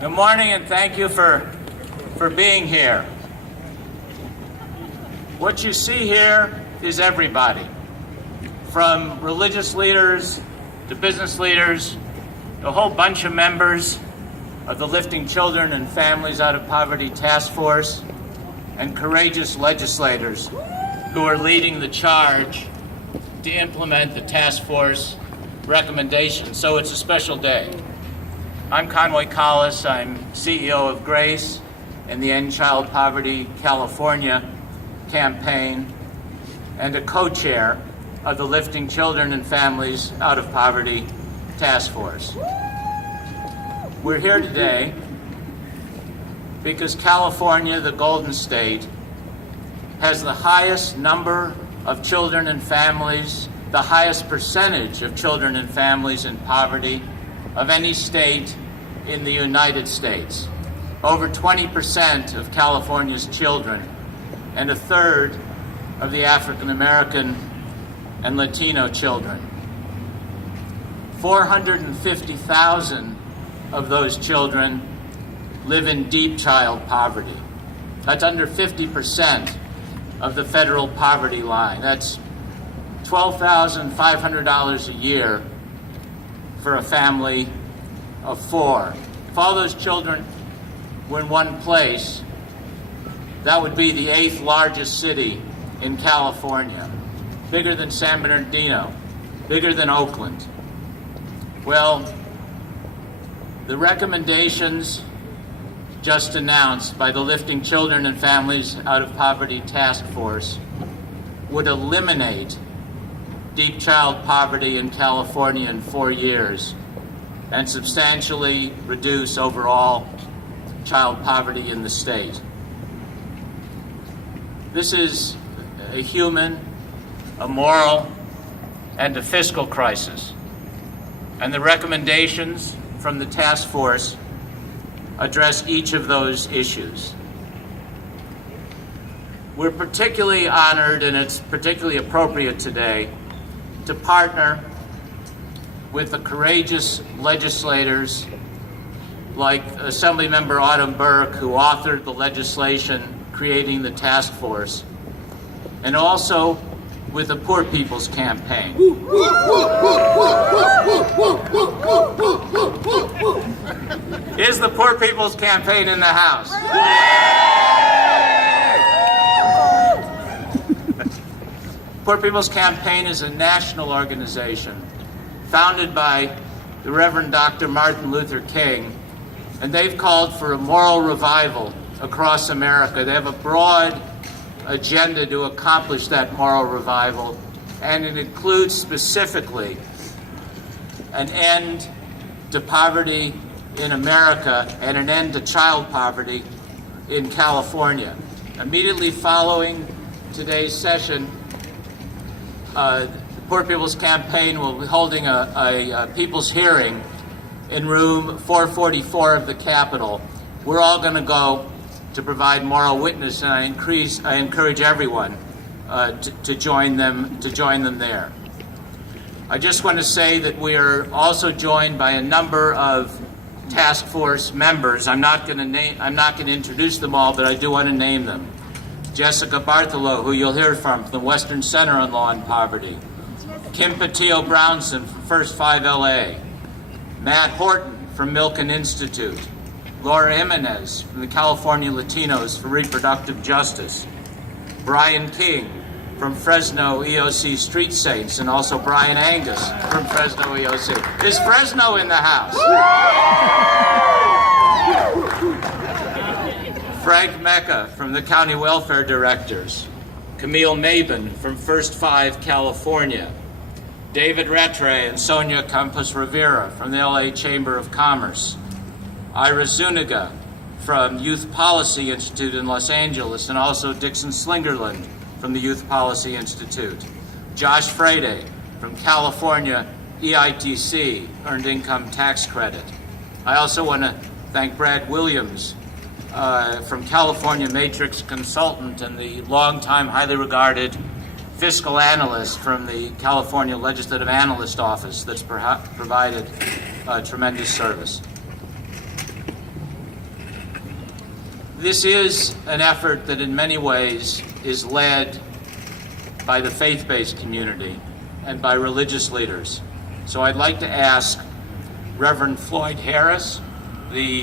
Good morning, and thank you for being here. What you see here is everybody, from religious leaders to business leaders, a whole bunch of members of the Lifting Children and Families Out of Poverty Task Force, and courageous legislators who are leading the charge to implement the task force recommendations. So it's a special day. I'm Conway Collis. I'm CEO of GRACE and the End Child Poverty California campaign, and a co-chair of the Lifting Children and Families Out of Poverty Task Force. We're here today because California, the Golden State, has the highest number of children and families, the highest percentage of children and families in poverty of any state in the United States. Over 20% of California's children and a third of the African American and Latino children. 450,000 of those children live in deep child poverty. That's under 50% of the federal poverty line. That's $12,500 a year for a family of four. If all those children were in one place, that would be the 8th largest city in California, bigger than San Bernardino, bigger than Oakland. Well, the recommendations just announced by the Lifting Children and Families Out of Poverty Task Force would eliminate deep child poverty in California in 4 years and substantially reduce overall child poverty in the state. This is a human, a moral, and a fiscal crisis. And the recommendations from the task force address each of those issues. We're particularly honored, and it's particularly appropriate today, to partner with the courageous legislators like Assemblymember Autumn Burke, who authored the legislation creating the task force, and also with the Poor People's Campaign. Is the Poor People's Campaign in the house? Poor People's Campaign is a national organization founded by the Reverend Dr. Martin Luther King, and they've called for a moral revival across America. They have a broad agenda to accomplish that moral revival, and it includes specifically an end to poverty in America and an end to child poverty in California. Immediately following today's session, the Poor People's Campaign will be holding a people's hearing in room 444 of the Capitol. We're all going to go to provide moral witness, and I encourage everyone to join them there. I just want to say that we are also joined by a number of task force members. I'm not going to introduce them all, but I do want to name them. Jessica Bartholow, who you'll hear from the Western Center on Law and Poverty. Kim Patillo Brownson from First 5 LA. Matt Horton from Milken Institute. Laura Jimenez from the California Latinos for Reproductive Justice. Brian King from Fresno EOC Street Saints, and also Brian Angus from Fresno EOC. Is Fresno in the house? Frank Mecca from the County Welfare Directors. Camille Mabin from First 5 California. David Rattray and Sonia Campos Rivera from the LA Chamber of Commerce. Ira Zuniga from Youth Policy Institute in Los Angeles, and also Dixon Slingerland from the Youth Policy Institute. Josh Frade from California EITC, Earned Income Tax Credit. I also want to thank Brad Williams from California Matrix Consultant and the longtime highly regarded fiscal analyst from the California Legislative Analyst Office that's provided tremendous service. this is an effort that in many ways is led by the faith-based community and by religious leaders. So I'd like to ask Reverend Floyd Harris, the